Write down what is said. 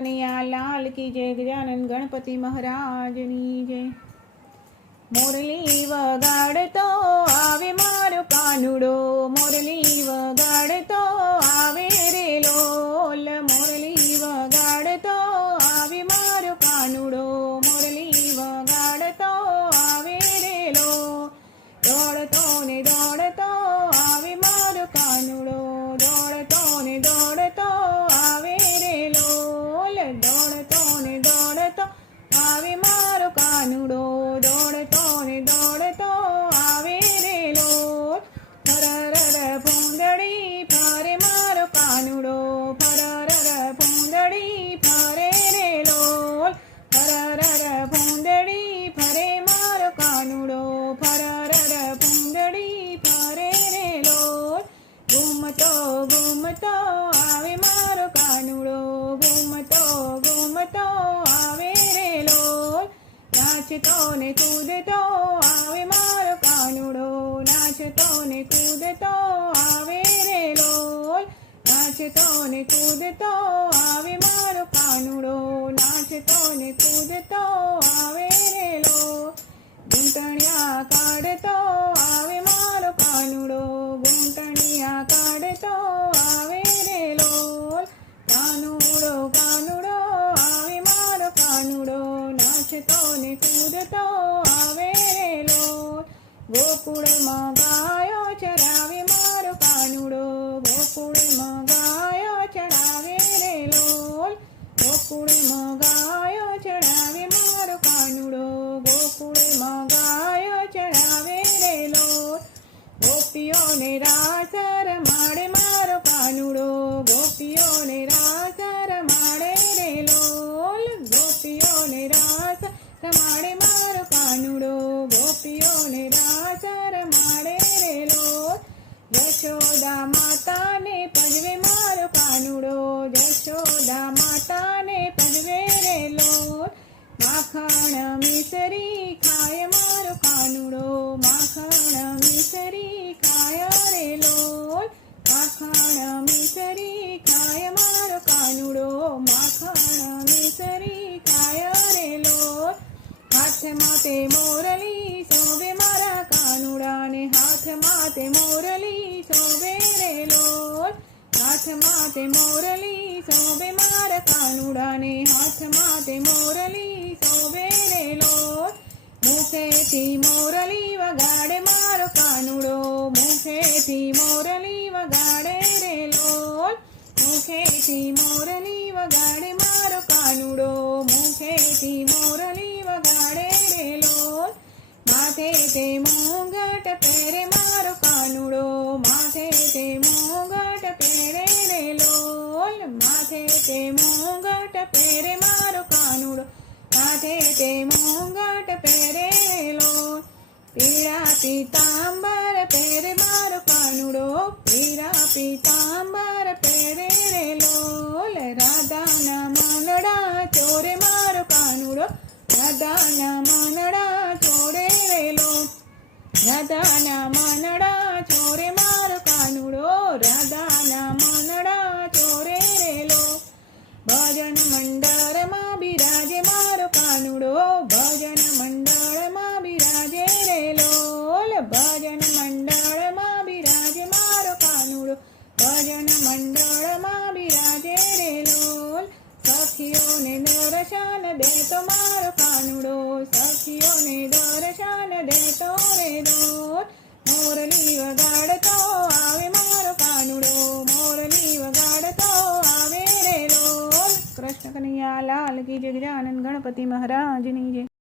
કનૈયા લાલ કી જય ગજાનન ગણપતિ મહારાજની જય. મોરલી વગાડતો આવે મારો કાનુડો મોરલી વગાડતો આવે રે લોલ મોરલી વગાડતો આવે મારો કાનુડો મોરલી વગાડતો આવે રે લો દોડતો ને દોડતો આવે મારો કાનુડો. ઘૂમતો આવે મારો કાનુડો, ઘૂમતો ઘૂમતો આવે રે લોલ. નાચતો ને કૂદતો આવે મારો કાનુડો, નાચતો ને કૂદતો આવે રે લોલ. નાચતો ને કૂદતો આવે મારો કાનુડો, નાચતો ને કૂદતો આવે રે લોલ. ઘૂંટણિયા કાઢતો નાચતો ને કૂદતો આવે રે લોટ ગોકુળમાં ગાયો ચરાવે મારો કાનુડો. ગોકુળમાં ગાયો ચડાવે રે લોલ. ગોકુળમાં ગાયો ચડાવે મારો કાનુડો. ગોકુળમાં ગાયો ચડાવે રે લોલ. ગોપીઓને રાસ રમાડે મારો કાનુડો. ગોપીઓને રાસ રમાડે મારો કાનુડો, ગોપીઓને રાસ રમાડે રે લોલ યશોદા માતાને પજવે મારો કાનુડો યશોદા માતાને પજવે રે લોલ માખણ મિસરી ખાય મારો કાનુડો, માખણ મિસરી ખાય રે હાથમાં તે મોરલી સોબે મારા કાનુડાને હાથમાં તે મોરલી સોબે રે લોલ. હાથમાં તે મોરલી સોબે મારા કાનુડાને હાથમાં તે મોરલી સોબે રે લોલ. મુખેથી મોરલી વગાડે મારો કાનુડો, મુખેથી મોરલી વગાડે રે લોલ. મુખેથી મોરલી વગાડે મારો કાનુડો, મુખેથી મોરલી માથે તે મોંઘટ પહેરે મારો કાનુડો માથે તે મોંઘટ પહેરે રે લોલ માથે તે મોંઘટ પહેરે મારો કાનુડો માથે તે મોંઘટ પહેરે લોલ. પીળા પીતાંબર પહેરે મારો કાનુડો, પીળા પીતાંબર પહેરે રે લોલ. રાધાના મનડા ચોરે મારો કાનુડો, રાધાના રાધાના મનડા ચોરે મારો કાનુડો, રાધાના મનડા ચોરે રેલો. ભજન મંડળમાં બિરાજે મારો કાનુડો, ભજન મંડળમાં બિરાજે રેલો. ભજન મંડળમાં બિરાજે મારો કાનુડો, ભજન મંડળમાં બિરાજે રેલો. સખીઓને દર્શન દેતો મારો કાનુડો સખીઓને દર્શન દેતો રે લોલ મોરલી વગાડતો આવે મારો કાનુડો મોરલી વગાડતો આવે રે લોલ કૃષ્ણ કનૈયા લાલ કી જગજાનંદ ગણપતિ મહારાજની જય